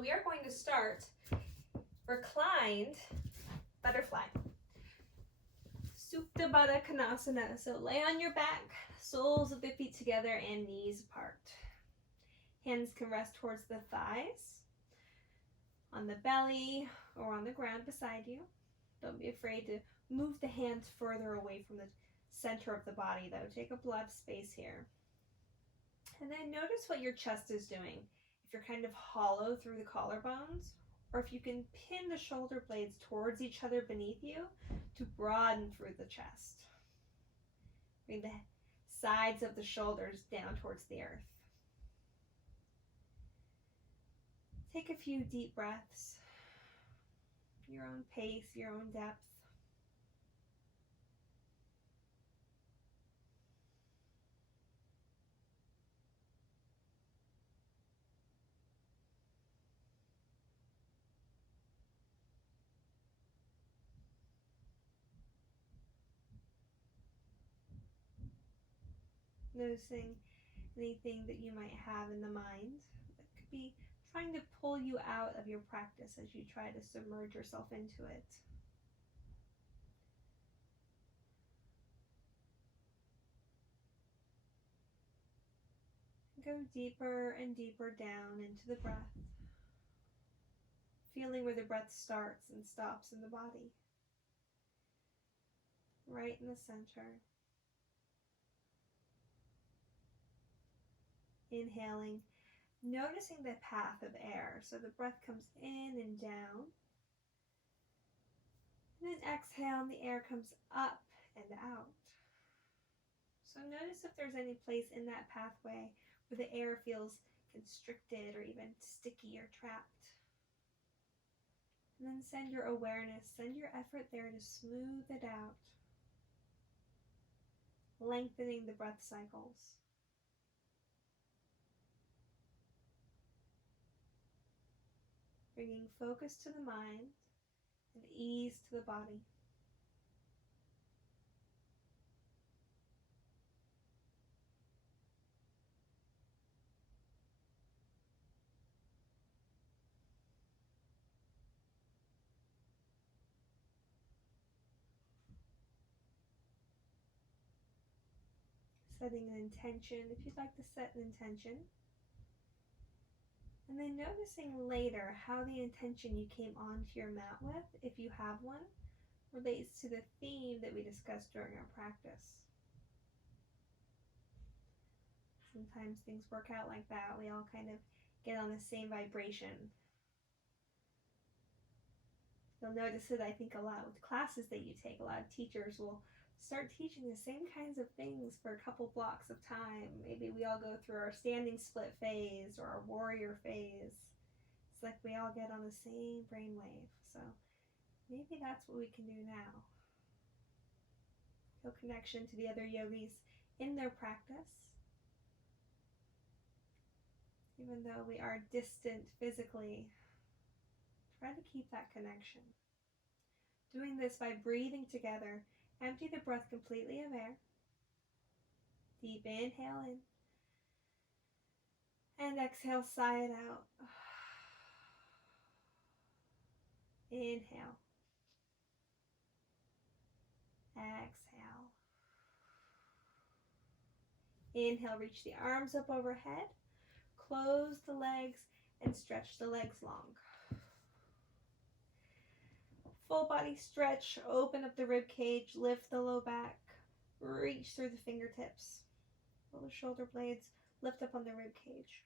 So we are going to start reclined butterfly. Supta Baddha Konasana. So lay on your back, soles of the feet together and knees apart. Hands can rest towards the thighs, on the belly, or on the ground beside you. Don't be afraid to move the hands further away from the center of the body though. Take up a lot of space here. And then notice what your chest is doing. If you're kind of hollow through the collarbones, or if you can pin the shoulder blades towards each other beneath you to broaden through the chest. Bring the sides of the shoulders down towards the earth. Take a few deep breaths, your own pace, your own depth. Noticing anything that you might have in the mind that could be trying to pull you out of your practice as you try to submerge yourself into it. Go deeper and deeper down into the breath, feeling where the breath starts and stops in the body, right in the center. Inhaling, noticing the path of air. So the breath comes in and down. And then exhale, and the air comes up and out. So notice if there's any place in that pathway where the air feels constricted or even sticky or trapped. And then send your awareness, send your effort there to smooth it out, lengthening the breath cycles. Bringing focus to the mind and ease to the body. Setting an intention, if you'd like to set an intention. And then noticing later how the intention you came onto your mat with, if you have one, relates to the theme that we discussed during our practice. Sometimes things work out like that. We all kind of get on the same vibration. You'll notice it, I think, a lot with classes that you take. A lot of teachers will start teaching the same kinds of things for a couple blocks of time. Maybe we all go through our standing split phase or our warrior phase. It's like we all get on the same brainwave. So maybe that's what we can do now. Feel connection to the other yogis in their practice. Even though we are distant physically, try to keep that connection. Doing this by breathing together, empty the breath completely of air. Deep inhale in. And exhale, sigh it out. Inhale. Exhale. Inhale, reach the arms up overhead. Close the legs and stretch the legs long. Full body stretch, open up the rib cage, lift the low back, reach through the fingertips. Pull the shoulder blades, lift up on the rib cage.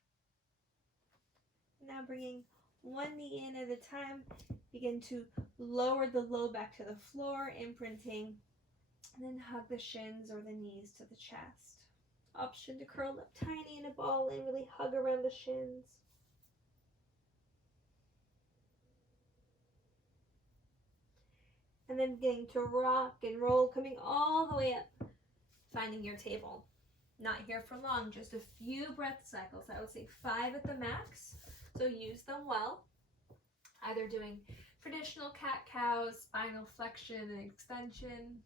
Now bringing one knee in at a time, begin to lower the low back to the floor, imprinting, and then hug the shins or the knees to the chest. Option to curl up tiny in a ball and really hug around the shins. And then beginning to rock and roll, coming all the way up, finding your table. Not here for long, just a few breath cycles. I would say 5 at the max, so use them well. Either doing traditional cat-cows, spinal flexion and extension,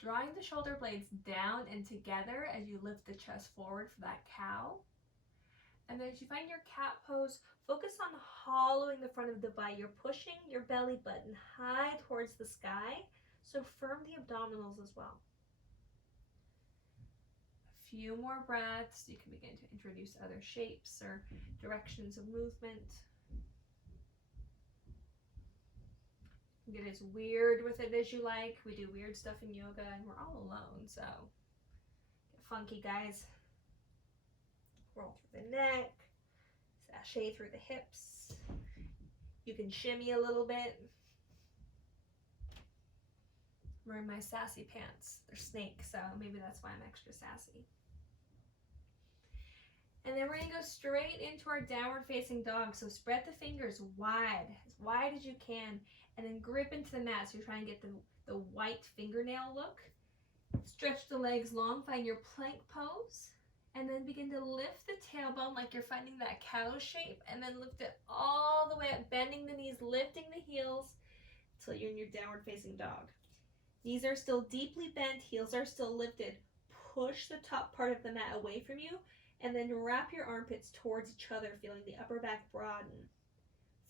drawing the shoulder blades down and together as you lift the chest forward for that cow, And then as you find your cat pose, focus on hollowing the front of the thigh. You're pushing your belly button high towards the sky, so firm the abdominals as well. A few more breaths. You can begin to introduce other shapes or directions of movement. You can get as weird with it as you like. We do weird stuff in yoga and we're all alone, so get funky, guys. Roll through the neck, sashay through the hips. You can shimmy a little bit. I'm wearing my sassy pants. They're snake, so maybe that's why I'm extra sassy. And then we're going to go straight into our downward facing dog. So spread the fingers wide as you can, and then grip into the mat so you're trying to get the white fingernail look. Stretch the legs long, find your plank pose, and then begin to lift the tailbone like you're finding that cow shape, and then lift it all the way up, bending the knees, lifting the heels until you're in your downward facing dog. Knees are still deeply bent, heels are still lifted. Push the top part of the mat away from you, and then wrap your armpits towards each other, feeling the upper back broaden.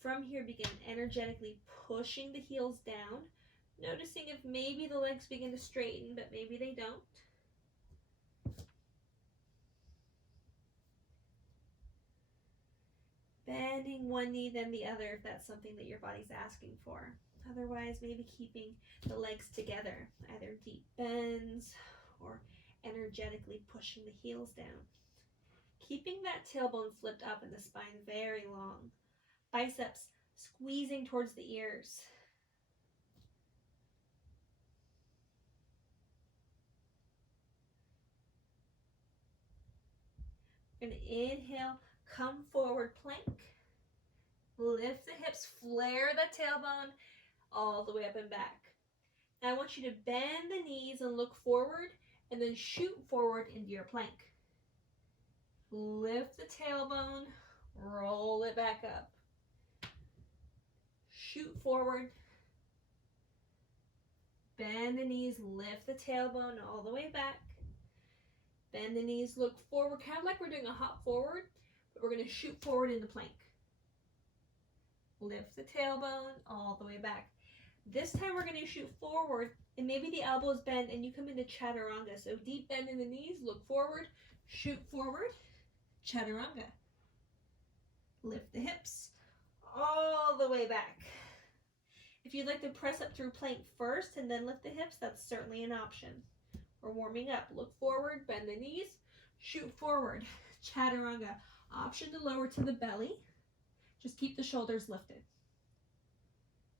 From here, begin energetically pushing the heels down, noticing if maybe the legs begin to straighten, but maybe they don't. Bending one knee, then the other, if that's something that your body's asking for. Otherwise, maybe keeping the legs together, either deep bends or energetically pushing the heels down. Keeping that tailbone flipped up and the spine very long. Biceps squeezing towards the ears. And inhale, come forward plank. Lift the hips, flare the tailbone all the way up and back. Now I want you to bend the knees and look forward, and then shoot forward into your plank. Lift the tailbone, roll it back up. Shoot forward. Bend the knees, lift the tailbone all the way back. Bend the knees, look forward, kind of like we're doing a hop forward, but we're going to shoot forward into plank. Lift the tailbone all the way back. This time we're going to shoot forward, and maybe the elbows bend and you come into chaturanga. So deep bend in the knees, look forward, shoot forward, chaturanga. Lift the hips all the way back. If you'd like to press up through plank first and then lift the hips, that's certainly an option. We're warming up. Look forward, bend the knees, shoot forward, chaturanga. Option to lower to the belly. Just keep the shoulders lifted.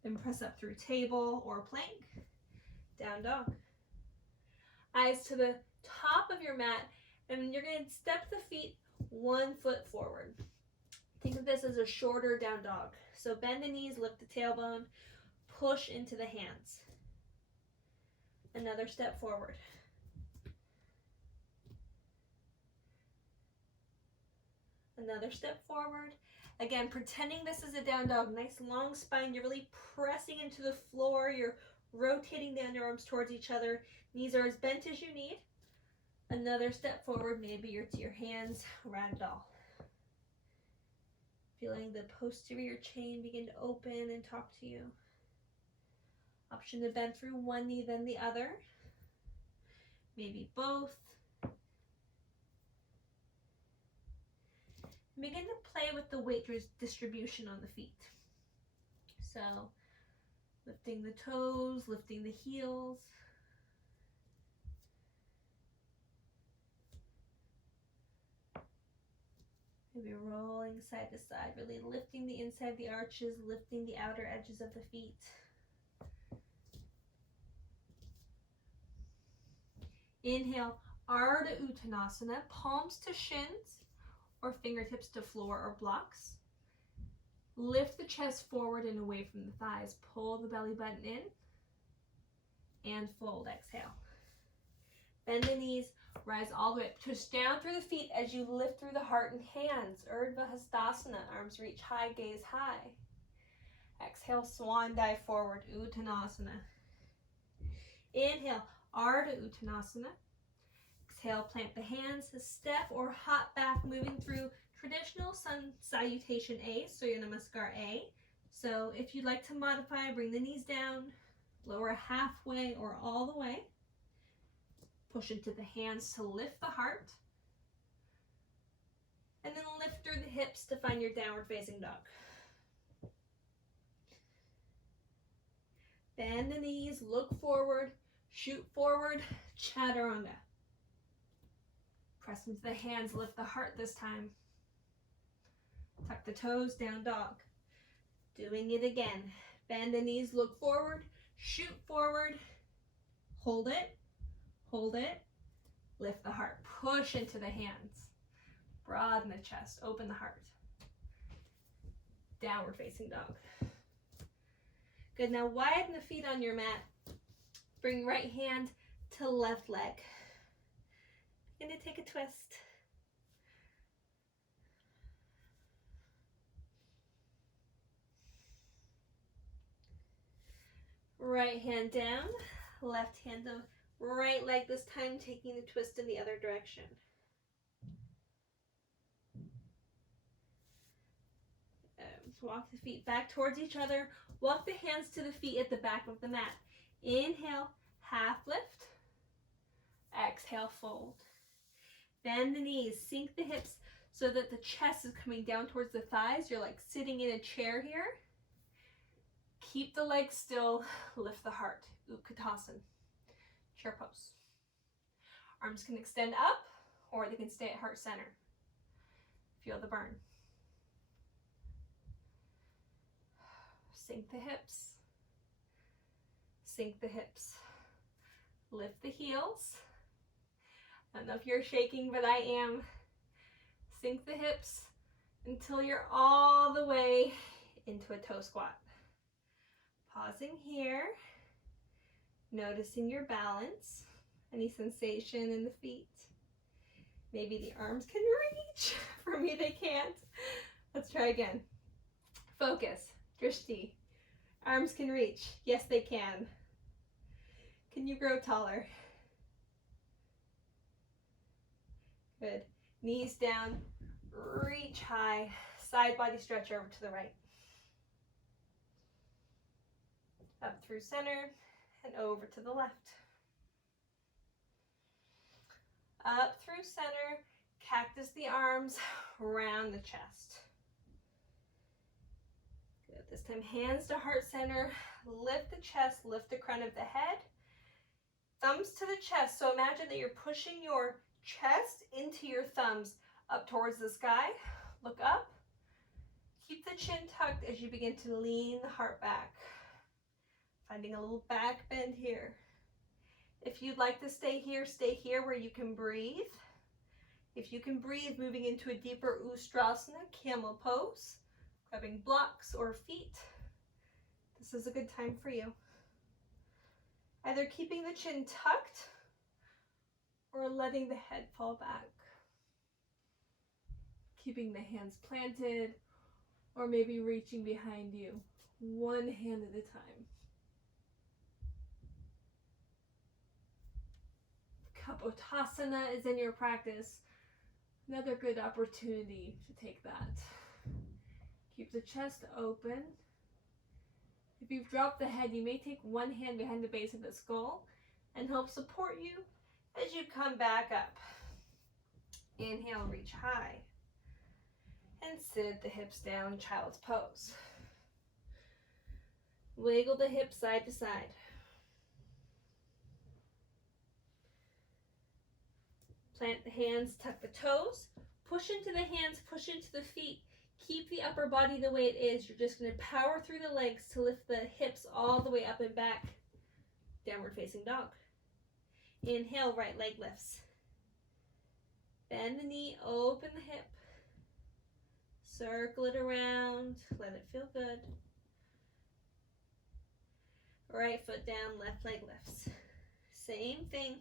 Then press up through table or plank, down dog. Eyes to the top of your mat, and you're going to step the feet 1 foot forward. Think of this as a shorter down dog. So bend the knees, lift the tailbone, push into the hands. Another step forward. Another step forward. Again, pretending this is a down dog. Nice long spine. You're really pressing into the floor. You're rotating the underarms towards each other. Knees are as bent as you need. Another step forward. Maybe you're to your hands. Ragdoll. Feeling the posterior chain begin to open and talk to you. Option to bend through one knee, then the other. Maybe both. Begin to play with the weight distribution on the feet. So, lifting the toes, lifting the heels. Maybe rolling side to side, really lifting the inside of the arches, lifting the outer edges of the feet. Inhale, Ardha Uttanasana, palms to shins or fingertips to floor or blocks. Lift the chest forward and away from the thighs. Pull the belly button in and fold. Exhale. Bend the knees, rise all the way up. Twist down through the feet as you lift through the heart and hands. Urdhva Hastasana, arms reach high, gaze high. Exhale, swan dive forward, Uttanasana. Inhale, Ardha Uttanasana. Exhale, plant the hands, step or hop back, moving through traditional sun salutation A, Surya Namaskar A. So if you'd like to modify, bring the knees down, lower halfway or all the way. Push into the hands to lift the heart. And then lift through the hips to find your downward facing dog. Bend the knees, look forward, shoot forward, chaturanga. Press into the hands, lift the heart this time. Tuck the toes, down dog. Doing it again. Bend the knees, look forward, shoot forward, hold it, lift the heart. Push into the hands. Broaden the chest, open the heart. Downward facing dog. Good, now widen the feet on your mat. Bring right hand to left leg. I'm going to take a twist. Right hand down, left hand down. Right leg this time, taking the twist in the other direction. Walk the feet back towards each other. Walk the hands to the feet at the back of the mat. Inhale, half lift. Exhale, fold. Bend the knees, sink the hips so that the chest is coming down towards the thighs. You're like sitting in a chair here. Keep the legs still, lift the heart. Utkatasana, chair pose. Arms can extend up or they can stay at heart center. Feel the burn. Sink the hips. Sink the hips. Lift the heels. I don't know if you're shaking, but I am. Sink the hips until you're all the way into a toe squat. Pausing here. Noticing your balance. Any sensation in the feet. Maybe the arms can reach. For me, they can't. Let's try again. Focus. Drishti. Arms can reach. Yes, they can. Can you grow taller? Good. Knees down. Reach high. Side body stretch over to the right. Up through center and over to the left. Up through center. Cactus the arms. Round the chest. Good. This time, hands to heart center. Lift the chest, lift the crown of the head. Thumbs to the chest. So imagine that you're pushing your chest into your thumbs up towards the sky. Look up. Keep the chin tucked as you begin to lean the heart back. Finding a little back bend here. If you'd like to stay here where you can breathe. If you can breathe, moving into a deeper Ustrasana, camel pose. Grabbing blocks or feet. This is a good time for you. Either keeping the chin tucked or letting the head fall back. Keeping the hands planted or maybe reaching behind you, one hand at a time. Kapotasana is in your practice. Another good opportunity to take that. Keep the chest open. If you've dropped the head, you may take one hand behind the base of the skull and help support you as you come back up. Inhale, reach high. And sit the hips down, child's pose. Wiggle the hips side to side. Plant the hands, tuck the toes. Push into the hands, push into the feet. Keep the upper body the way it is. You're just going to power through the legs to lift the hips all the way up and back. Downward facing dog. Inhale, right leg lifts. Bend the knee, open the hip. Circle it around. Let it feel good. Right foot down, left leg lifts. Same thing.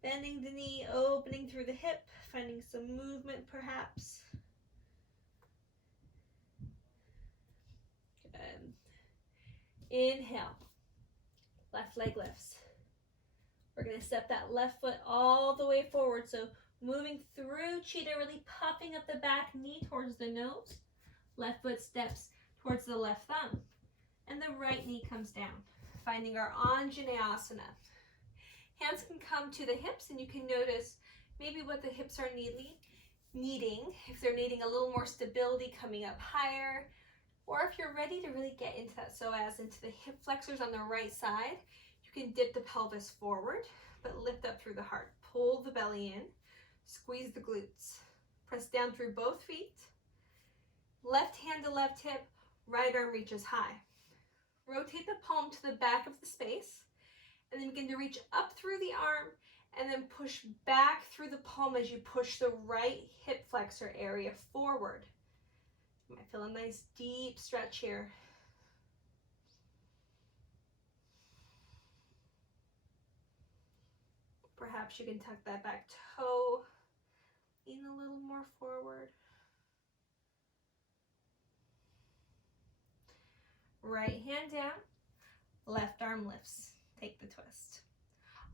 Bending the knee, opening through the hip, finding some movement perhaps. Good. Inhale. Left leg lifts. We're going to step that left foot all the way forward. So Moving through cheetah, really puffing up the back knee towards the nose. Left foot steps towards the left thumb. And the right knee comes down, finding our unconditional. Hands can come to the hips, and you can notice maybe what the hips are needing. If they're needing a little more stability, coming up higher, or if you're ready to really get into that psoas, into the hip flexors on the right side, you can dip the pelvis forward, but lift up through the heart. Pull the belly in, squeeze the glutes. Press down through both feet. Left hand to left hip, right arm reaches high. Rotate the palm to the back of the space, and then begin to reach up through the arm, and then push back through the palm as you push the right hip flexor area forward. You might feel a nice deep stretch here. Perhaps you can tuck that back toe in a little more forward. Right hand down, left arm lifts. Take the twist.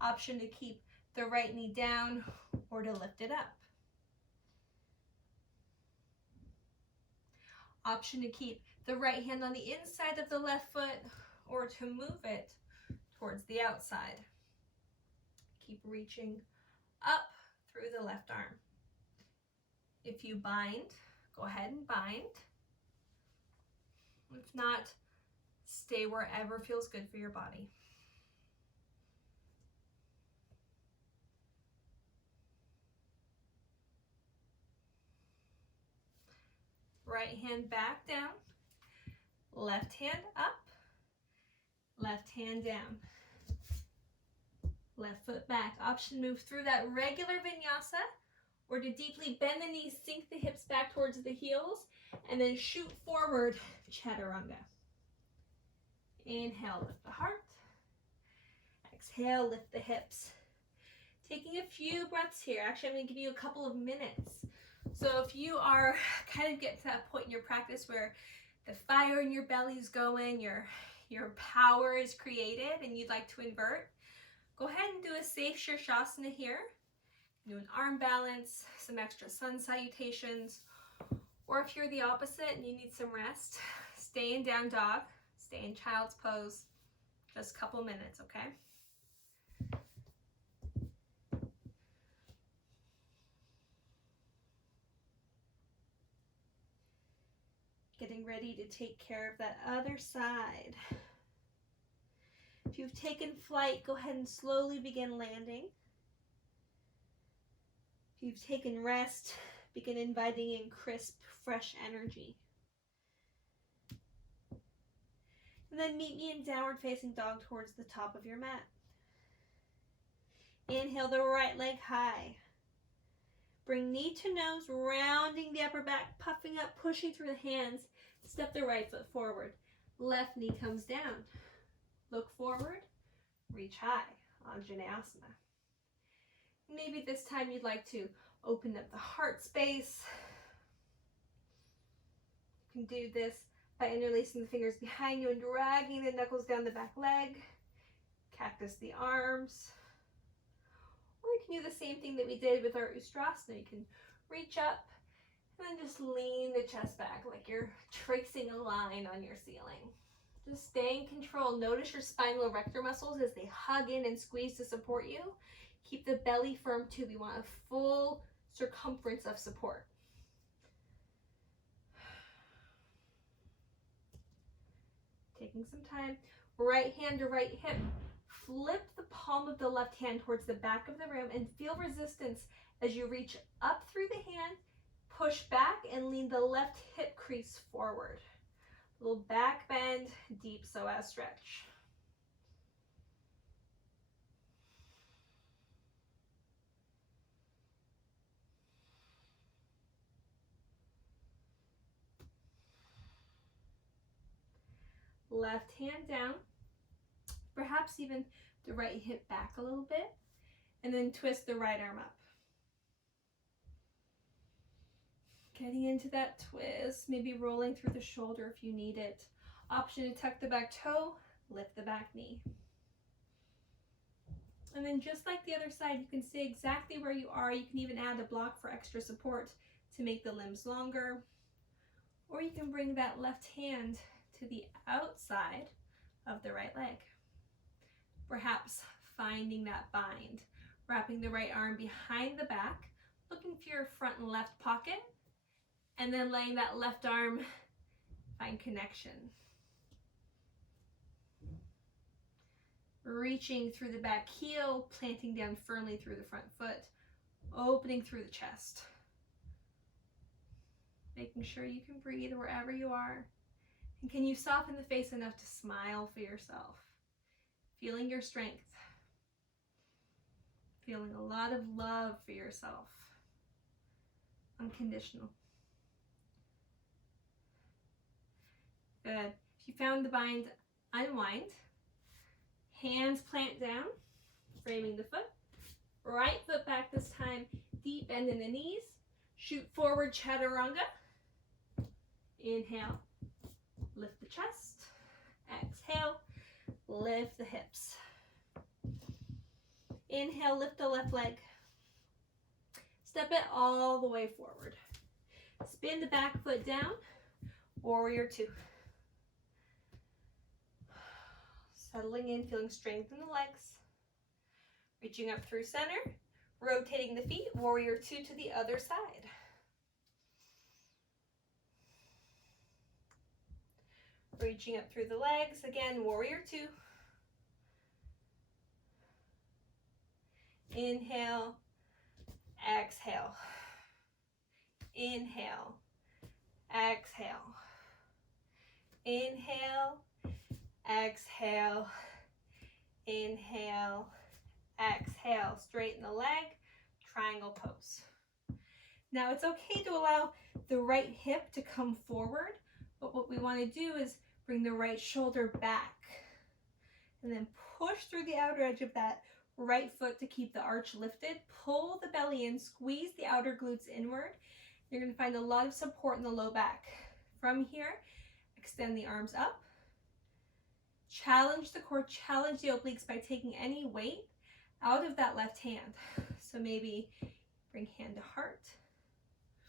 Option to keep the right knee down or to lift it up. Option to keep the right hand on the inside of the left foot or to move it towards the outside. Keep reaching up through the left arm. If you bind, go ahead and bind. If not, stay wherever feels good for your body. Right hand back down, left hand up, left hand down, left foot back. Option to move through that regular vinyasa or to deeply bend the knees, sink the hips back towards the heels, and then shoot forward, chaturanga. Inhale, lift the heart. Exhale, lift the hips. Taking a few breaths here. Actually, I'm going to give you a couple of minutes. So if you are kind of getting to that point in your practice where the fire in your belly is going, your power is created, and you'd like to invert, go ahead and do a safe Shirshasana here. Do an arm balance, some extra sun salutations, or if you're the opposite and you need some rest, stay in down dog, stay in child's pose, just a couple minutes, okay? Getting ready to take care of that other side. If you've taken flight, go ahead and slowly begin landing. If you've taken rest, begin inviting in crisp, fresh energy. And then meet me in downward facing dog towards the top of your mat. Inhale the right leg high. Bring knee to nose, rounding the upper back, puffing up, pushing through the hands. Step the right foot forward. Left knee comes down. Look forward, reach high, Anjaneyasana. Maybe this time you'd like to open up the heart space. You can do this by interlacing the fingers behind you and dragging the knuckles down the back leg. Cactus the arms. Or you can do the same thing that we did with our Ustrasana. You can reach up and then just lean the chest back like you're tracing a line on your ceiling. Just stay in control. Notice your spinal erector muscles as they hug in and squeeze to support you. Keep the belly firm too. We want a full circumference of support. Taking some time. Right hand to right hip. Flip the palm of the left hand towards the back of the room and feel resistance as you reach up through the hand, push back and lean the left hip crease forward. Little back bend, deep psoas stretch. Left hand down, perhaps even the right hip back a little bit, and then twist the right arm up. Getting into that twist, maybe rolling through the shoulder if you need it. Option to tuck the back toe, lift the back knee. And then just like the other side, you can stay exactly where you are. You can even add a block for extra support to make the limbs longer. Or you can bring that left hand to the outside of the right leg. Perhaps finding that bind, wrapping the right arm behind the back, looking for your front and left pocket, and then letting that left arm find connection. Reaching through the back heel, planting down firmly through the front foot, opening through the chest. Making sure you can breathe wherever you are. And can you soften the face enough to smile for yourself? Feeling your strength. Feeling a lot of love for yourself. Unconditional. Good. If you found the bind, unwind. Hands plant down, framing the foot. Right foot back this time, deep bend in the knees. Shoot forward, chaturanga. Inhale, lift the chest. Exhale, lift the hips. Inhale, lift the left leg. Step it all the way forward. Spin the back foot down, warrior two. Settling in, feeling strength in the legs. Reaching up through center, rotating the feet, warrior two to the other side. Reaching up through the legs, again, warrior two. Inhale, exhale. Inhale, exhale. Inhale, exhale. Inhale, exhale. Straighten the leg, triangle pose. Now it's okay to allow the right hip to come forward, but what we want to do is bring the right shoulder back and then push through the outer edge of that right foot to keep the arch lifted. Pull the belly in, squeeze the outer glutes inward. You're going to find a lot of support in the low back. From here, extend the arms up. Challenge the core, challenge the obliques by taking any weight out of that left hand. So maybe bring hand to heart.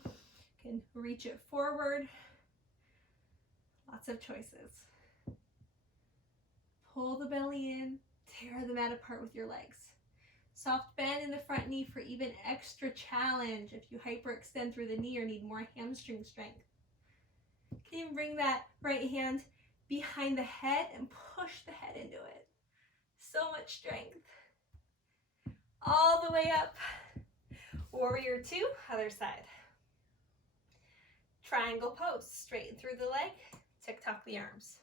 You can reach it forward. Lots of choices. Pull the belly in, tear the mat apart with your legs. Soft bend in the front knee for even extra challenge if you hyperextend through the knee or need more hamstring strength. You can even bring that right hand behind the head and push the head into it. So much strength. All the way up. Warrior two, other side. Triangle pose, straighten through the leg, tick-tock the arms.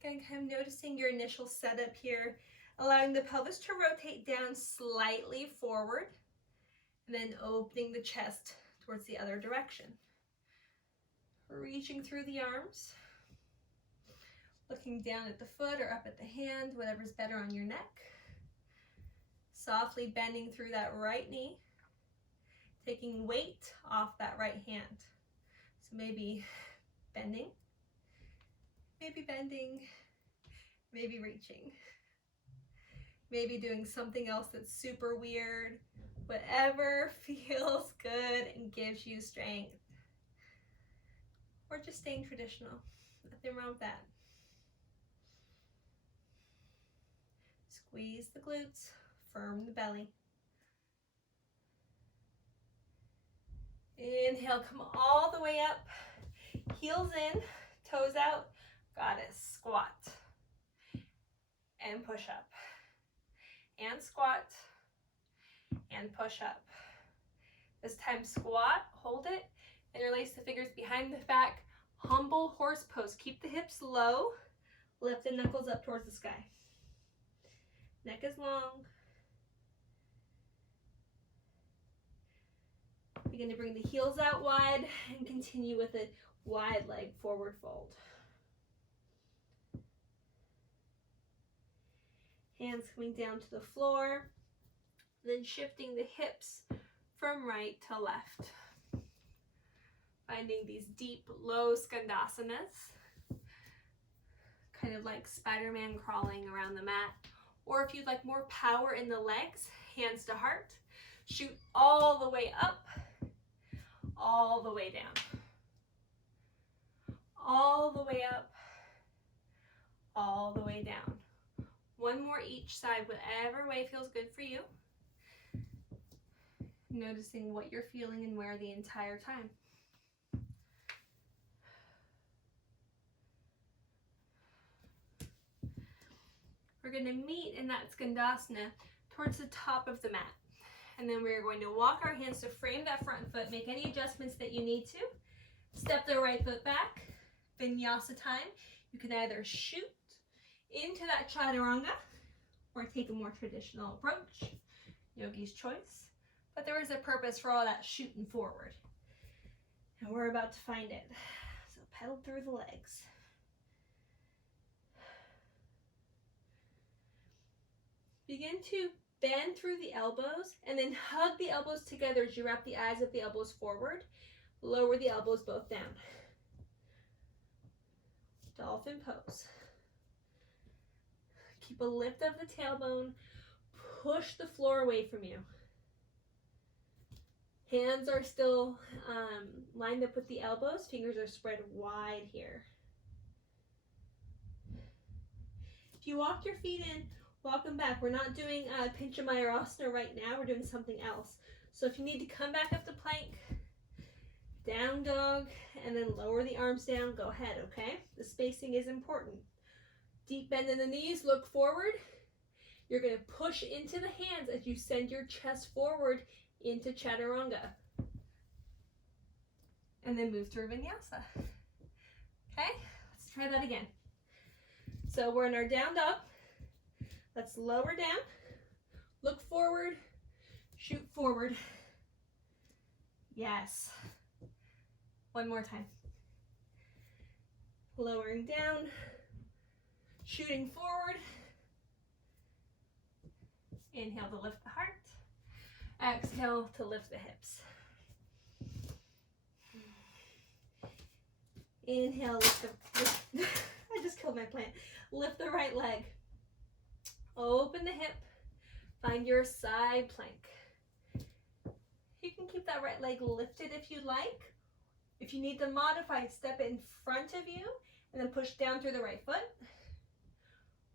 Again, kind of noticing your initial setup here, allowing the pelvis to rotate down slightly forward, and then opening the chest towards the other direction. Reaching through the arms, looking down at the foot or up at the hand, whatever's better on your neck. Softly bending through that right knee, taking weight off that right hand. So maybe bending, maybe reaching, maybe doing something else that's super weird. Whatever feels good and gives you strength. Or just staying traditional. Nothing wrong with that. Squeeze the glutes, firm the belly. Inhale, come all the way up. Heels in, toes out. Goddess, squat. And push up. And squat. And push up. This time squat, hold it. Interlace the fingers behind the back. Humble horse pose. Keep the hips low. Lift the knuckles up towards the sky. Neck is long. Begin to bring the heels out wide and continue with a wide leg forward fold. Hands coming down to the floor. Then shifting the hips from right to left. Finding these deep, low skandasanas, kind of like Spider-Man crawling around the mat, Or if you'd like more power in the legs, hands to heart. Shoot all the way up, all the way down. All the way up, all the way down. One more each side, whatever way feels good for you. Noticing what you're feeling and where the entire time. We're going to meet in that Skandasana towards the top of the mat. And then we're going to walk our hands to frame that front foot, make any adjustments that you need to. Step the right foot back. Vinyasa time. You can either shoot into that chaturanga or take a more traditional approach. Yogi's choice. But there is a purpose for all that shooting forward. And we're about to find it. So pedal through the legs. Begin to bend through the elbows and then hug the elbows together as you wrap the eyes of the elbows forward. Lower the elbows both down. Dolphin pose. Keep a lift of the tailbone. Push the floor away from you. Hands are still lined up with the elbows. Fingers are spread wide here. If you walk your feet in, walk them back. We're not doing Pincha Mayurasana right now. We're doing something else. So if you need to come back up to plank, down dog, and then lower the arms down, go ahead, okay? The spacing is important. Deep bend in the knees, look forward. You're going to push into the hands as you send your chest forward into chaturanga. And then move through vinyasa. Okay, let's try that again. So we're in our down dog. Let's lower down, look forward, shoot forward. Yes. One more time. Lowering down, shooting forward. Inhale to lift the heart. Exhale to lift the hips. Inhale, lift the, I just killed my plant. Lift the right leg. Open the hip. Find your side plank. You can keep that right leg lifted if you like. If you need to modify, step it in front of you and then push down through the right foot.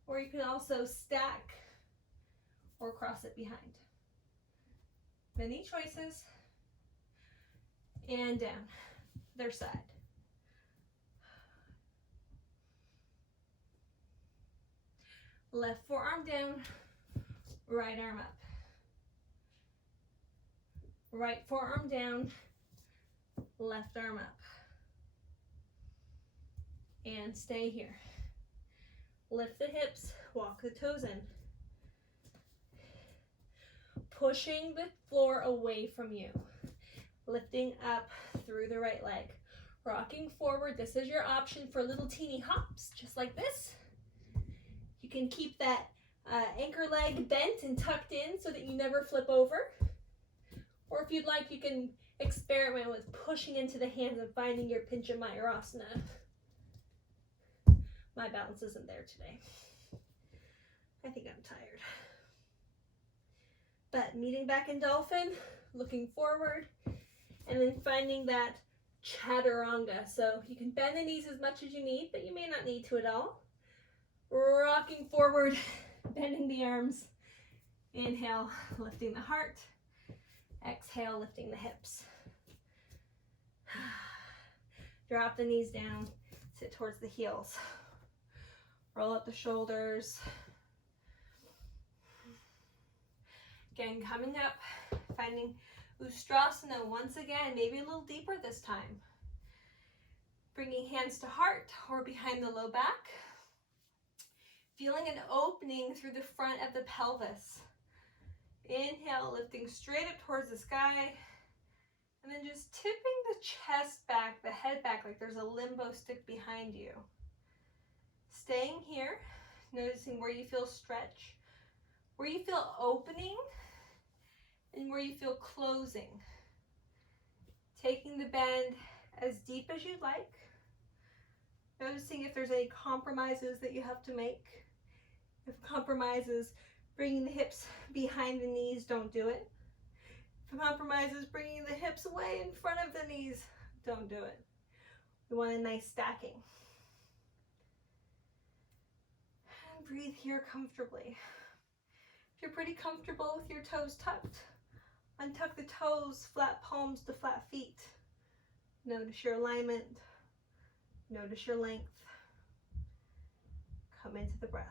Or you can also stack or cross it behind. Many choices. And down. Other side. Left forearm down, right arm up. Right forearm down, left arm up. And stay here. Lift the hips, walk the toes in. Pushing the floor away from you. Lifting up through the right leg. Rocking forward. This is your option for little teeny hops, just like this. You can keep that anchor leg bent and tucked in so that you never flip over. Or if you'd like, you can experiment with pushing into the hands and finding your Pincha Mayurasana. My balance isn't there today. I think I'm tired. But meeting back in dolphin, looking forward, and then finding that chaturanga. So you can bend the knees as much as you need, but you may not need to at all. Rocking forward, bending the arms. Inhale, lifting the heart. Exhale, lifting the hips. Drop the knees down, sit towards the heels. Roll up the shoulders. Again, coming up, finding Ustrasana once again, maybe a little deeper this time. Bringing hands to heart or behind the low back. Feeling an opening through the front of the pelvis. Inhale, lifting straight up towards the sky. And then just tipping the chest back, the head back, like there's a limbo stick behind you. Staying here, noticing where you feel stretch, where you feel opening, and where you feel closing. Taking the bend as deep as you'd like. Noticing if there's any compromises that you have to make. If compromise is bringing the hips behind the knees, don't do it. If compromise is bringing the hips away in front of the knees, don't do it. We want a nice stacking. And breathe here comfortably. If you're pretty comfortable with your toes tucked, untuck the toes, flat palms to flat feet. Notice your alignment. Notice your length. Come into the breath.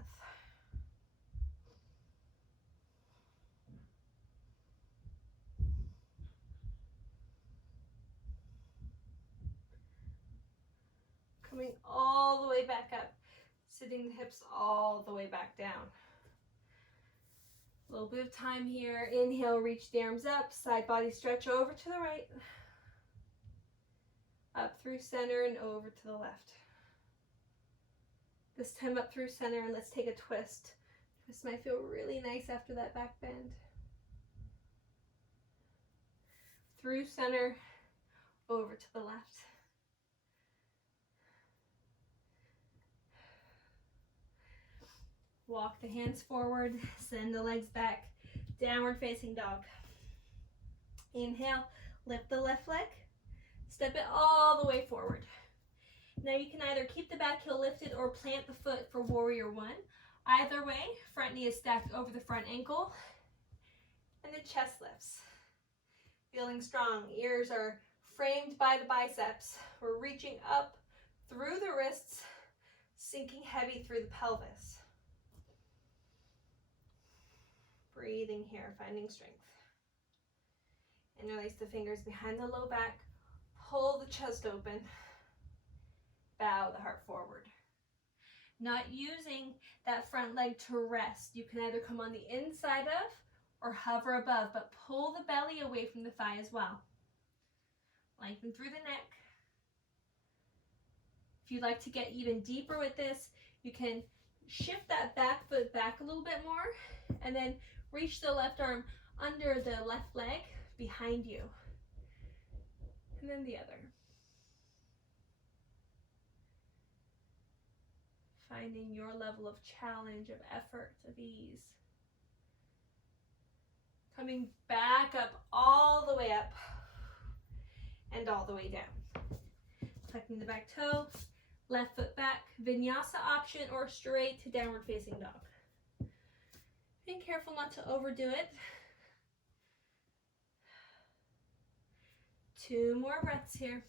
Coming all the way back up, sitting the hips all the way back down. A little bit of time here. Inhale, reach the arms up, side body stretch over to the right. Up through center and over to the left. This time up through center, and let's take a twist. This might feel really nice after that back bend. Through center, over to the left. Walk the hands forward, send the legs back, downward facing dog. Inhale, lift the left leg, step it all the way forward. Now you can either keep the back heel lifted or plant the foot for warrior one. Either way, front knee is stacked over the front ankle and the chest lifts. Feeling strong, ears are framed by the biceps. We're reaching up through the wrists, sinking heavy through the pelvis. Breathing here, finding strength. Interlace the fingers behind the low back, pull the chest open, bow the heart forward. Not using that front leg to rest. You can either come on the inside of or hover above, but pull the belly away from the thigh as well. Lengthen through the neck. If you'd like to get even deeper with this, you can shift that back foot back a little bit more and then reach the left arm under the left leg behind you. And then the other. Finding your level of challenge, of effort, of ease. Coming back up, all the way up, and all the way down. Tucking the back toe, left foot back, vinyasa option, or straight to downward facing dog. Being careful not to overdo it. 2 more breaths here.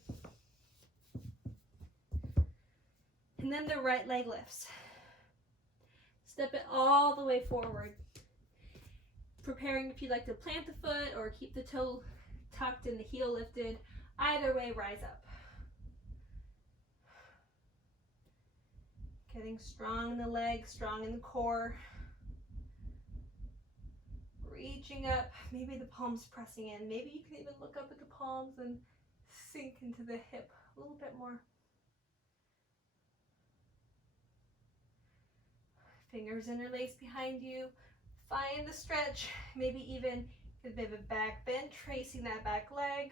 And then the right leg lifts. Step it all the way forward. Preparing if you'd like to plant the foot or keep the toe tucked and the heel lifted. Either way, rise up. Getting strong in the legs, strong in the core. Reaching up, maybe the palms pressing in. Maybe you can even look up at the palms and sink into the hip a little bit more. Fingers interlaced behind you. Find the stretch. Maybe even a bit of a back bend, tracing that back leg.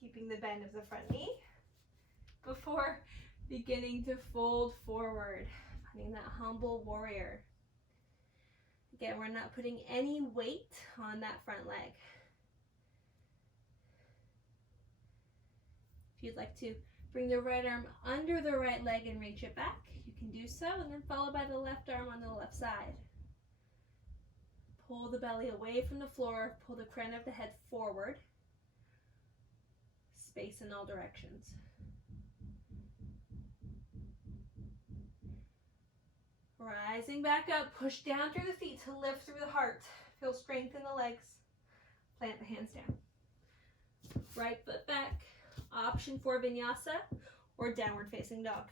Keeping the bend of the front knee. Before beginning to fold forward. Finding that humble warrior. Again, we're not putting any weight on that front leg. If you'd like to bring the right arm under the right leg and reach it back, you can do so, and then followed by the left arm on the left side. Pull the belly away from the floor, pull the crown of the head forward. Space in all directions. Rising back up, push down through the feet to lift through the heart. Feel strength in the legs. Plant the hands down. Right foot back. Option for vinyasa or downward facing dog.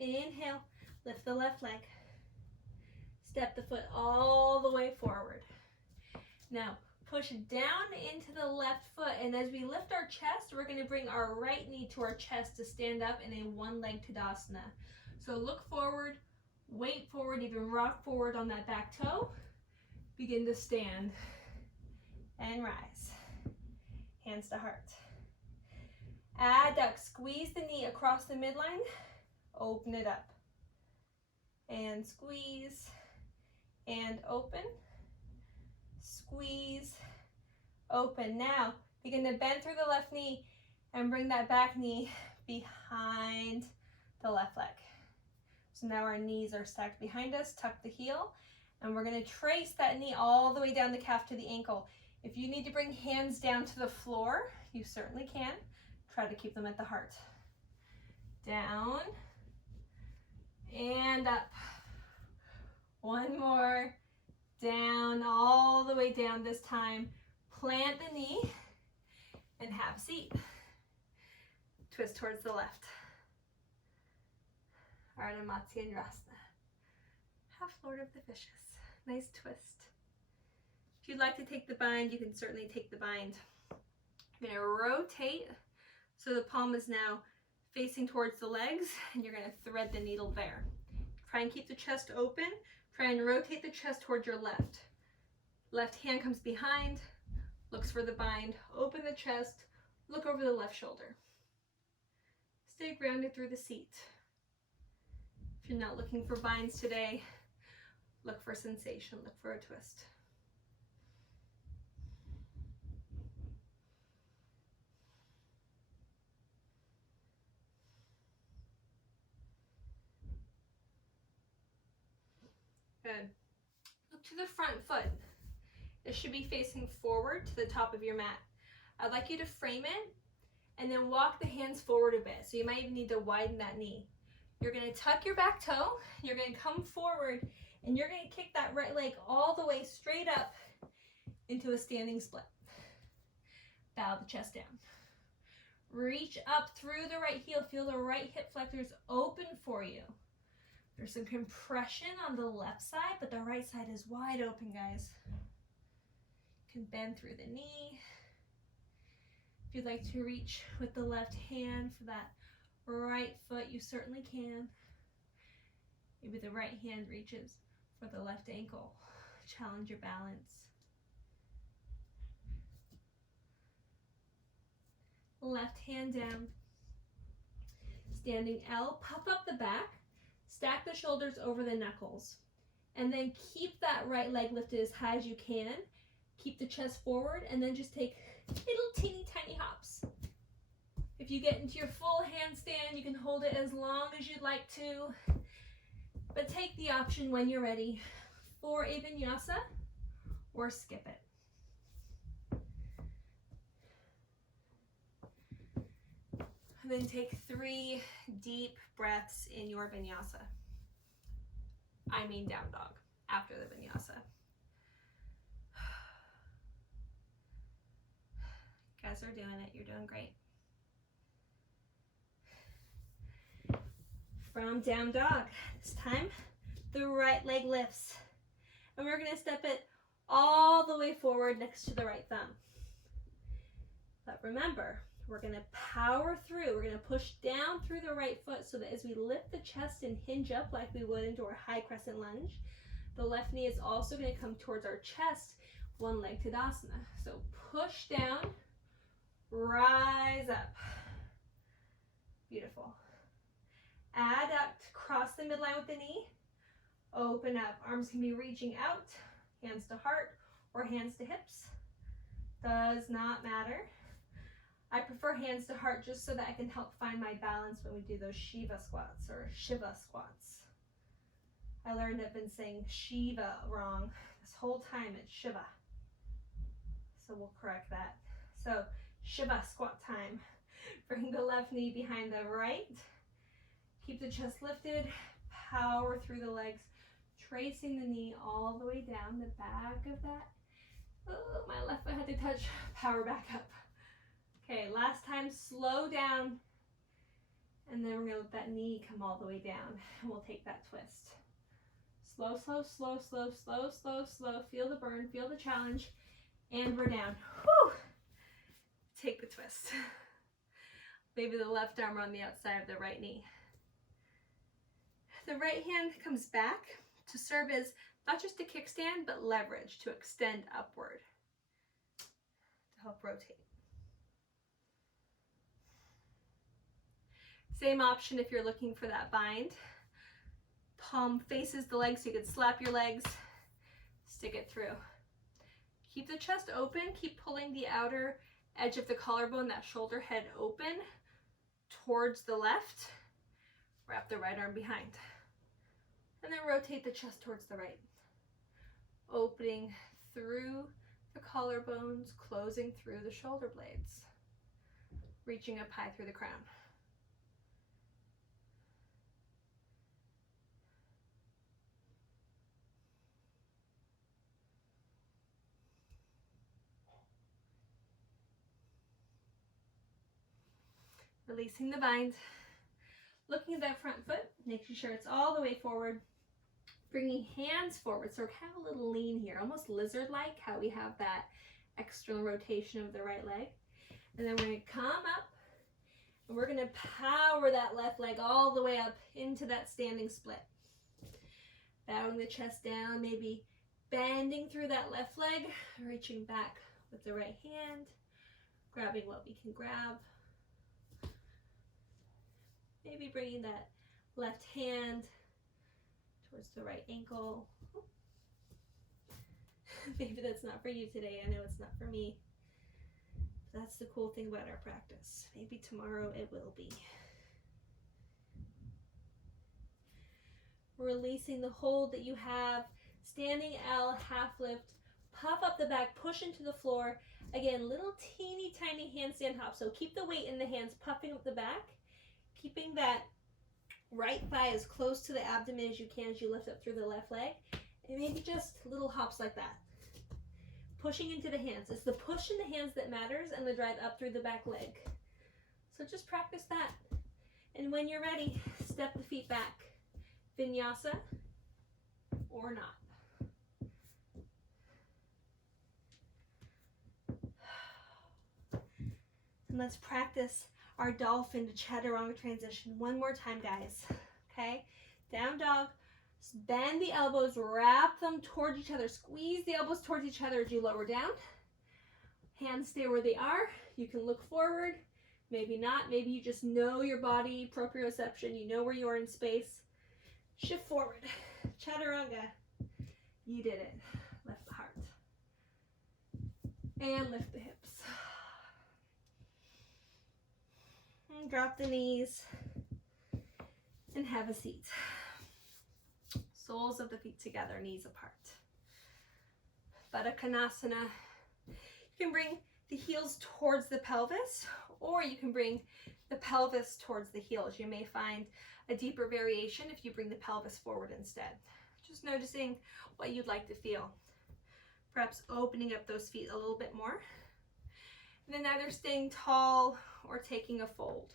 Inhale, lift the left leg. Step the foot all the way forward. Now, push down into the left foot, and as we lift our chest, we're going to bring our right knee to our chest to stand up in a one-leg Tadasana. So look forward, Weight forward, even rock forward on that back toe. Begin to stand and rise. Hands to heart. Adduct, squeeze the knee across the midline. Open it up. And squeeze and open. Squeeze, open. Now, begin to bend through the left knee and bring that back knee behind the left leg. So now our knees are stacked behind us, tuck the heel, and we're gonna trace that knee all the way down the calf to the ankle. If you need to bring hands down to the floor, you certainly can. Try to keep them at the heart. Down and up. One more. Down, all the way down this time. Plant the knee and have a seat. Twist towards the left. Ardha Matsyendrasana. Half Lord of the Fishes. Nice twist. If you'd like to take the bind, you can certainly take the bind. You're going to rotate so the palm is now facing towards the legs, and you're going to thread the needle there. Try and keep the chest open. Try and rotate the chest towards your left. Left hand comes behind, looks for the bind. Open the chest, look over the left shoulder. Stay grounded through the seat. If you're not looking for binds today, look for sensation, look for a twist. Good. Look to the front foot. It should be facing forward to the top of your mat. I'd like you to frame it and then walk the hands forward a bit. So you might even need to widen that knee. You're going to tuck your back toe. You're going to come forward and you're going to kick that right leg all the way straight up into a standing split. Bow the chest down. Reach up through the right heel. Feel the right hip flexors open for you. There's some compression on the left side, but the right side is wide open, guys. You can bend through the knee. If you'd like to reach with the left hand for that right foot, you certainly can. Maybe the right hand reaches for the left ankle. Challenge your balance. Left hand down. Standing L, puff up the back. Stack the shoulders over the knuckles. And then keep that right leg lifted as high as you can. Keep the chest forward and then just take little teeny tiny hops. If you get into your full handstand, you can hold it as long as you'd like to. But take the option when you're ready for a vinyasa or skip it. And then take 3 deep breaths in your vinyasa. I mean down dog after the vinyasa. You guys are doing it. You're doing great. From down dog, this time the right leg lifts. And we're going to step it all the way forward next to the right thumb. But remember, we're going to power through. We're going to push down through the right foot so that as we lift the chest and hinge up like we would into our high crescent lunge, the left knee is also going to come towards our chest, one leg Tadasana. So push down, rise up. Beautiful. Adduct, cross the midline with the knee. Open up. Arms can be reaching out, hands to heart or hands to hips. Does not matter. I prefer hands to heart just so that I can help find my balance when we do those Shiva squats or Shiva squats. I learned I've been saying Shiva wrong this whole time. It's Shiva. So we'll correct that. So Shiva squat time. Bring the left knee behind the right. Keep the chest lifted. Power through the legs. Tracing the knee all the way down the back of that. Oh, my left foot had to touch. Power back up. Okay, last time, slow down. And then we're going to let that knee come all the way down. And we'll take that twist. Slow, slow, slow, slow, slow, slow, slow. Feel the burn, feel the challenge. And we're down. Whew! Take the twist. Maybe the left arm on the outside of the right knee. the right hand comes back to serve as not just a kickstand, but leverage to extend upward to help rotate. Same option if you're looking for that bind. Palm faces the leg so you can slap your legs, stick it through. Keep the chest open, keep pulling the outer edge of the collarbone, that shoulder head open towards the left. Wrap the right arm behind. And then rotate the chest towards the right. Opening through the collarbones, closing through the shoulder blades. Reaching up high through the crown. Releasing the bind. Looking at that front foot, making sure it's all the way forward. Bringing hands forward, so we're kind of a little lean here, almost lizard-like, how we have that external rotation of the right leg. And then we're going to come up, and we're going to power that left leg all the way up into that standing split. Bowing the chest down, maybe bending through that left leg, reaching back with the right hand, grabbing what we can grab. Maybe bringing that left hand towards the right ankle. Maybe that's not for you today. I know it's not for me. That's the cool thing about our practice. Maybe tomorrow it will be. Releasing the hold that you have. Standing L, half lift. Puff up the back, push into the floor. Again, little teeny tiny handstand hop. So keep the weight in the hands, puffing up the back. Keeping that right thigh as close to the abdomen as you can as you lift up through the left leg. And maybe just little hops like that. Pushing into the hands. It's the push in the hands that matters and the drive up through the back leg. So just practice that. And when you're ready, step the feet back. Vinyasa or not. And let's practice our dolphin to chaturanga transition one more time, guys. Okay, down dog. Bend the elbows, wrap them towards each other. Squeeze the elbows towards each other as you lower down. Hands stay where they are. You can look forward, maybe not. Maybe you just know your body, proprioception. You know where you are in space. Shift forward. Chaturanga. You did it. Lift the heart. And lift the hips. Drop the knees and have a seat. Soles of the feet together, knees apart. Baddha Konasana. You can bring the heels towards the pelvis, or you can bring the pelvis towards the heels. You may find a deeper variation if you bring the pelvis forward instead. Just noticing what you'd like to feel. Perhaps opening up those feet a little bit more. And then either staying tall or taking a fold.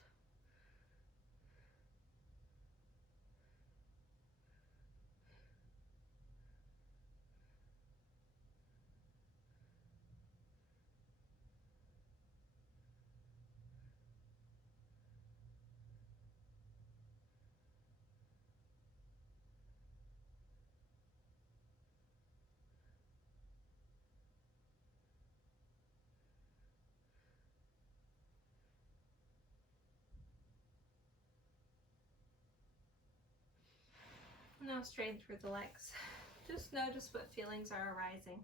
Now straighten through the legs. Just notice what feelings are arising.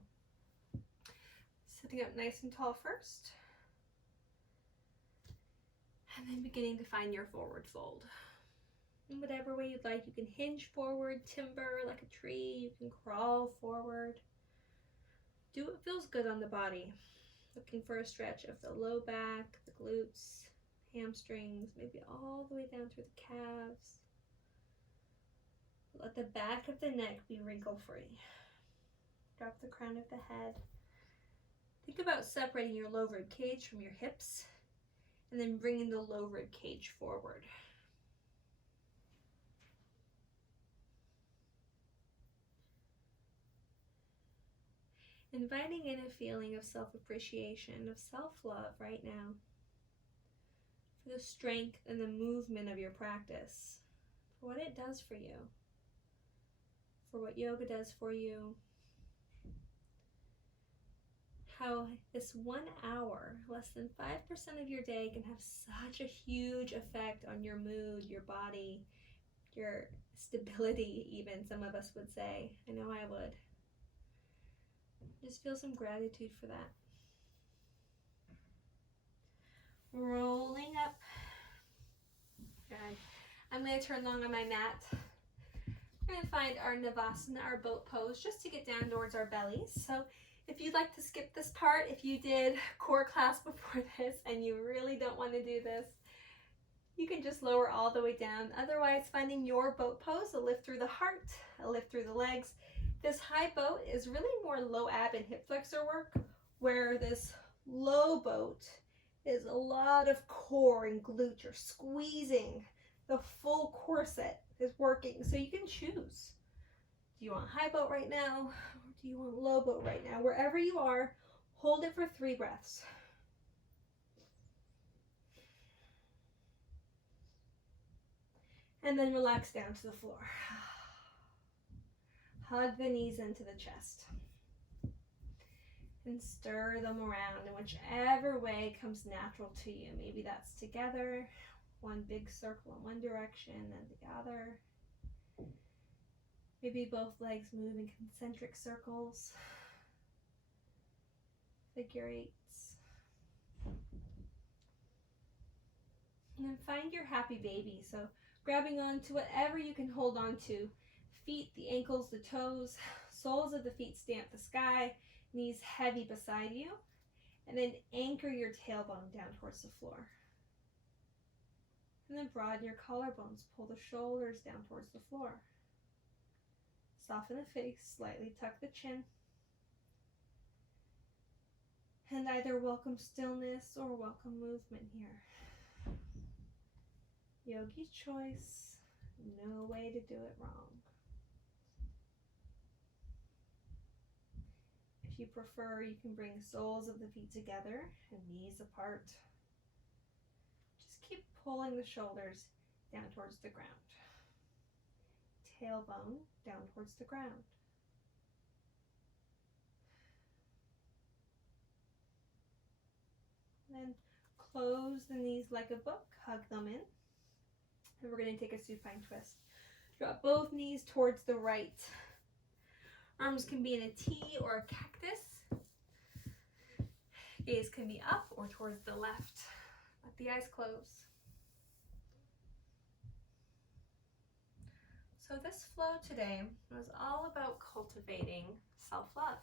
Sitting up nice and tall first. And then beginning to find your forward fold. In whatever way you'd like, you can hinge forward, timber like a tree, you can crawl forward. Do what feels good on the body. Looking for a stretch of the low back, the glutes, hamstrings, maybe all the way down through the calves. Let the back of the neck be wrinkle-free. Drop the crown of the head. Think about separating your low rib cage from your hips and then bringing the low rib cage forward. Inviting in a feeling of self-appreciation, of self-love right now. For the strength and the movement of your practice. for what it does for you, for what yoga does for you. How this 1 hour, less than 5% of your day, can have such a huge effect on your mood, your body, your stability, even some of us would say. I know I would. Just feel some gratitude for that. Rolling up. Good. I'm going to turn long on my mat. We're going to find our Navasana, our boat pose, just to get down towards our bellies. So if you'd like to skip this part, if you did core class before this and you really don't want to do this, you can just lower all the way down. Otherwise, finding your boat pose, a lift through the heart, a lift through the legs. This high boat is really more low ab and hip flexor work, where this low boat is a lot of core and glute. You're squeezing. The full corset is working. So you can choose. Do you want high boat right now? Or do you want low boat right now? Wherever you are, hold it for 3 breaths. And then relax down to the floor. Hug the knees into the chest. And stir them around in whichever way comes natural to you. Maybe that's together, one big circle in one direction and the other. Maybe both legs move in concentric circles, figure eights. And then find your happy baby. So grabbing on to whatever you can hold on to. Feet, the ankles, the toes, soles of the feet stamp the sky, knees heavy beside you. And then anchor your tailbone down towards the floor. And then broaden your collarbones, pull the shoulders down towards the floor. Soften the face, slightly tuck the chin. And either welcome stillness or welcome movement here. Yogi's choice, no way to do it wrong. If you prefer, you can bring soles of the feet together and knees apart. Just keep pulling the shoulders down towards the ground. Tailbone down towards the ground. And then close the knees like a book, hug them in. And we're going to take a supine twist. Drop both knees towards the right. Arms can be in a T or a cactus. Gaze can be up or towards the left. Let the eyes close. So this flow today was all about cultivating self-love.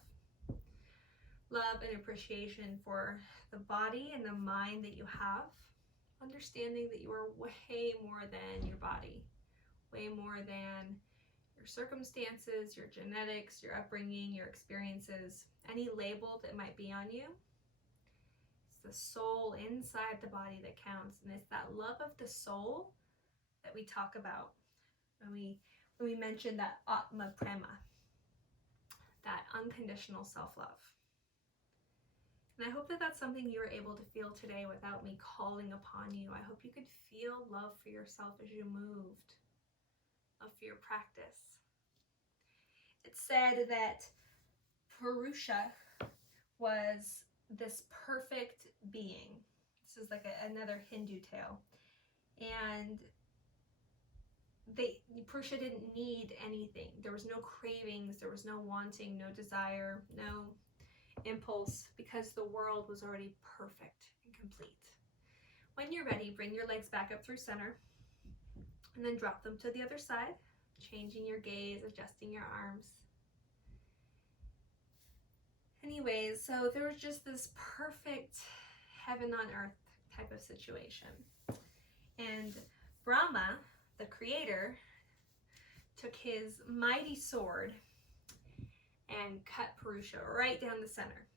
Love and appreciation for the body and the mind that you have. Understanding that you are way more than your body. Way more than your circumstances, your genetics, your upbringing, your experiences, any label that might be on you. It's the soul inside the body that counts. And it's that love of the soul that we talk about when we mention that Atma Prema, that unconditional self-love. And I hope that that's something you were able to feel today without me calling upon you. I hope you could feel love for yourself as you moved, love for your practice. It's said that Purusha was this perfect being. This is like another Hindu tale. And Purusha didn't need anything. There was no cravings, there was no wanting, no desire, no impulse, because the world was already perfect and complete. When you're ready, bring your legs back up through center and then drop them to the other side, changing your gaze, adjusting your arms. Anyways, so there was just this perfect heaven on earth type of situation. And Brahma, the creator, took his mighty sword and cut Purusha right down the center.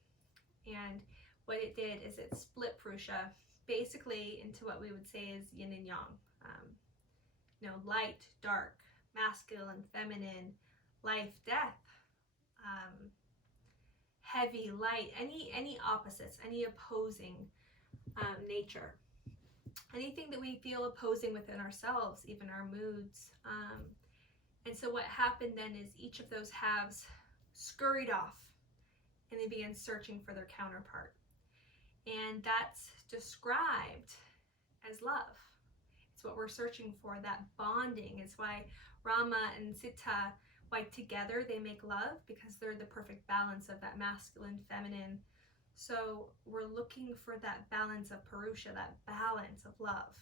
And what it did is it split Purusha basically into what we would say is yin and yang. Light, dark, masculine, feminine, life, death, heavy, light, any opposites, any opposing nature. anything that we feel opposing within ourselves, even our moods. And so what happened then is each of those halves scurried off and they began searching for their counterpart. And that's described as love. It's what we're searching for, that bonding. It's why Rama and Sita, why together they make love, because they're the perfect balance of that masculine, feminine. So we're looking for that balance of Purusha, that balance of love.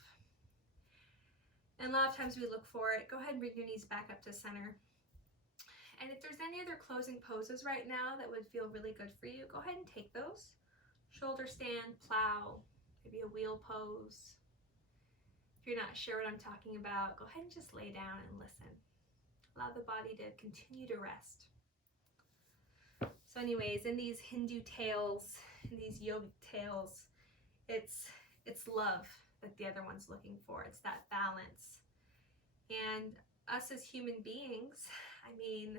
And a lot of times we look for it. Go ahead and bring your knees back up to center. And if there's any other closing poses right now that would feel really good for you, go ahead and take those. Shoulder stand, plow, maybe a wheel pose. If you're not sure what I'm talking about, go ahead and just lay down and listen. Allow the body to continue to rest. So anyways, in these Hindu tales, in these yogic tales, it's love that the other one's looking for. It's that balance. And us as human beings, I mean,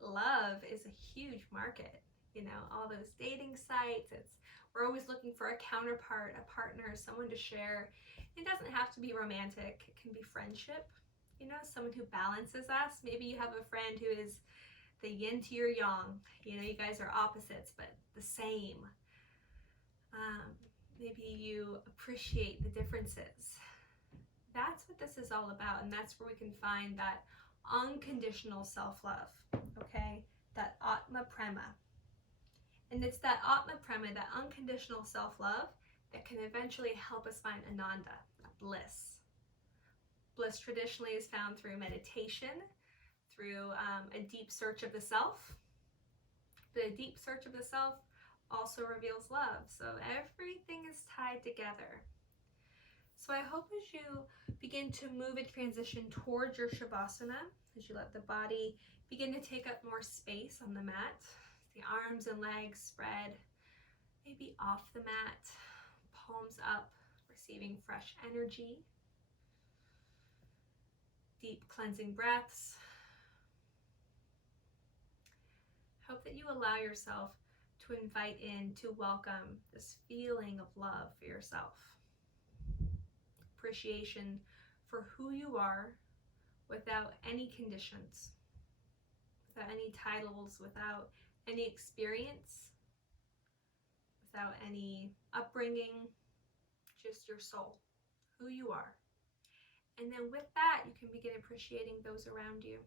love is a huge market. You know, all those dating sites, we're always looking for a counterpart, a partner, someone to share. It doesn't have to be romantic. It can be friendship, you know, someone who balances us. Maybe you have a friend who is the yin to your yang. You know, you guys are opposites, but the same. Maybe you appreciate the differences. That's what this is all about, and that's where we can find that unconditional self-love, okay? That Atma Prema. And it's that Atma Prema, that unconditional self-love, that can eventually help us find Ananda, bliss. Bliss traditionally is found through meditation, through a deep search of the self. But a deep search of the self also reveals love. So everything is tied together. So I hope as you begin to move and transition towards your Shavasana, as you let the body begin to take up more space on the mat, the arms and legs spread, maybe off the mat, palms up, receiving fresh energy, deep cleansing breaths. Hope that you allow yourself to invite in, to welcome this feeling of love for yourself. Appreciation for who you are without any conditions, without any titles, without any experience, without any upbringing, just your soul, who you are. And then with that, you can begin appreciating those around you.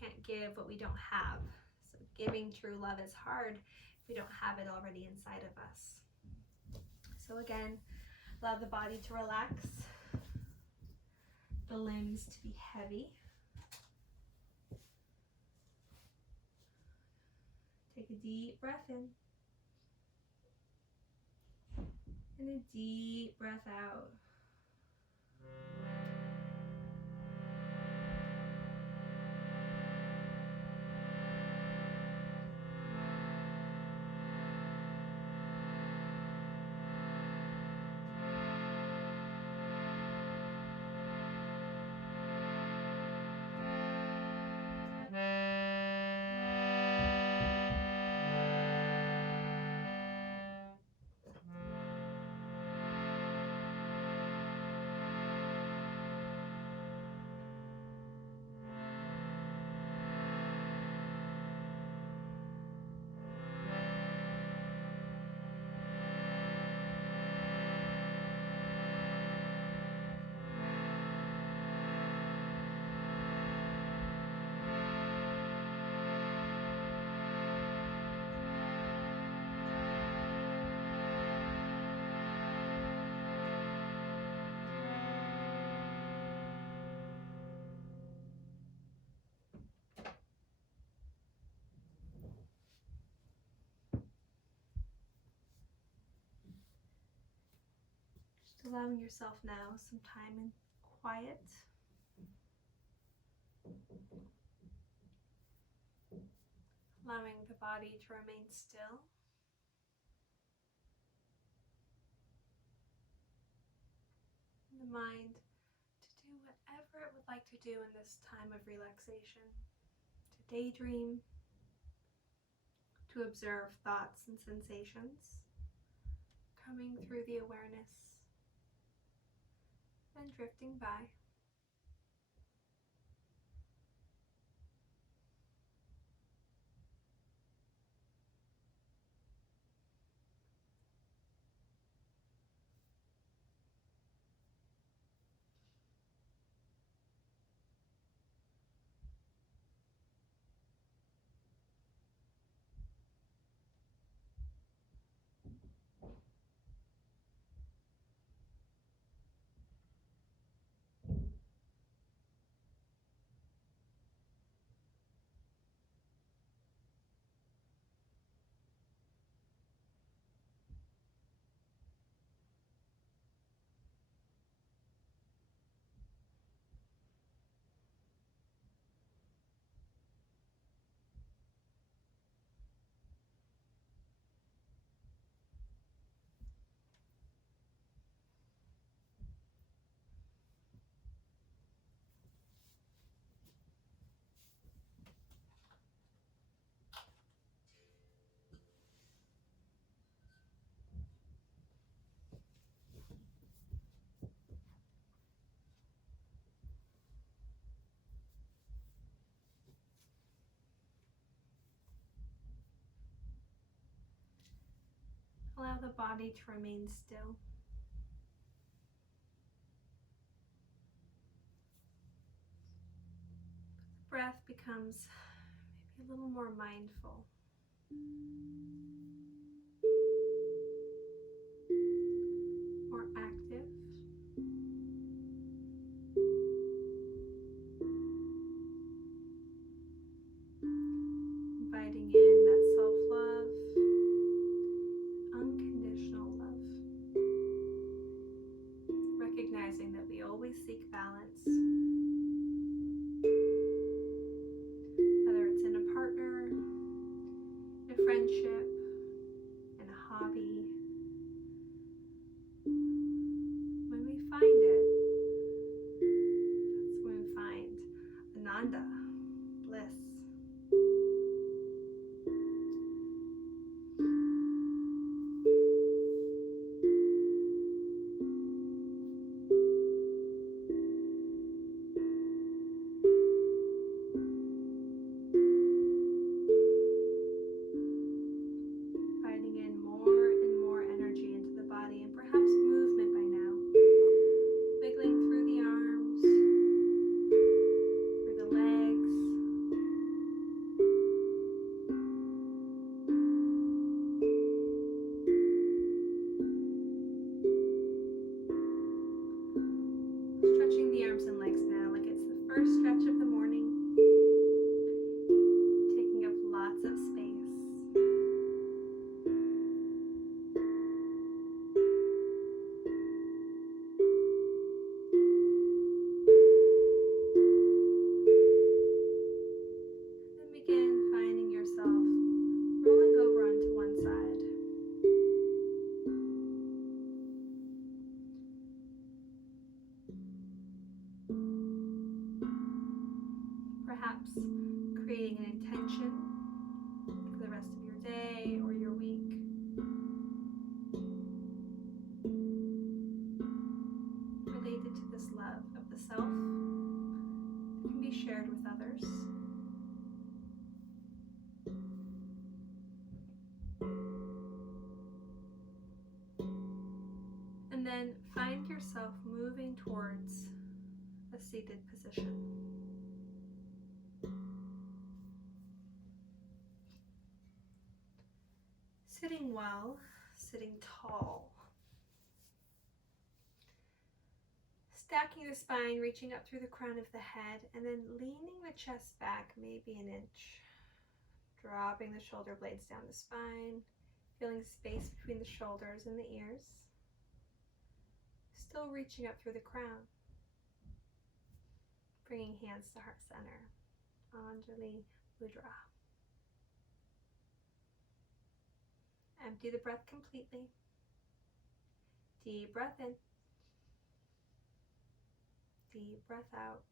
Can't give what we don't have. So giving true love is hard if we don't have it already inside of us. So again, allow the body to relax, the limbs to be heavy. Take a deep breath in and a deep breath out. Allowing yourself now some time in quiet. Allowing the body to remain still. And the mind to do whatever it would like to do in this time of relaxation. To daydream, to observe thoughts and sensations. coming through the awareness and drifting by. Allow the body to remain still. The breath becomes maybe a little more mindful. More active. Inviting in that self-love, unconditional love. Recognizing that we always seek balance. Whether it's in a partner, in a friendship, in a hobby. When we find it, that's when we find Ananda, bliss. Inviting in more and more energy into the body, and perhaps movement by now. Wiggling through the arms, through the legs. Stretching the arms and legs now like it's the first stretch of the morning. Taking up lots of space. Then begin finding yourself rolling over onto one side. Perhaps creating an intention for the rest of your day or your week. Related to this love of the self that can be shared with others. And then find yourself moving towards a seated position. Sitting well, sitting tall. Stacking the spine, reaching up through the crown of the head, and then leaning the chest back maybe an inch. Dropping the shoulder blades down the spine, feeling space between the shoulders and the ears. Still reaching up through the crown. Bringing hands to heart center. Anjali Mudra. Empty the breath completely. Deep breath in. Deep breath out.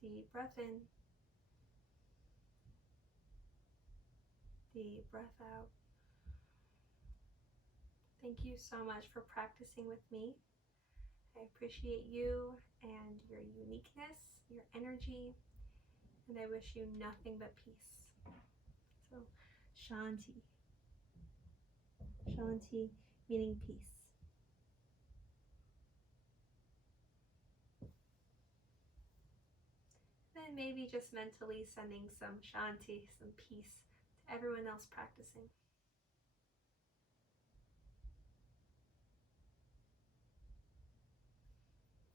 Deep breath in. Deep breath out. Thank you so much for practicing with me. I appreciate you and your uniqueness, your energy, and I wish you nothing but peace. So, Shanti. Shanti meaning peace. And maybe just mentally sending some Shanti, some peace to everyone else practicing.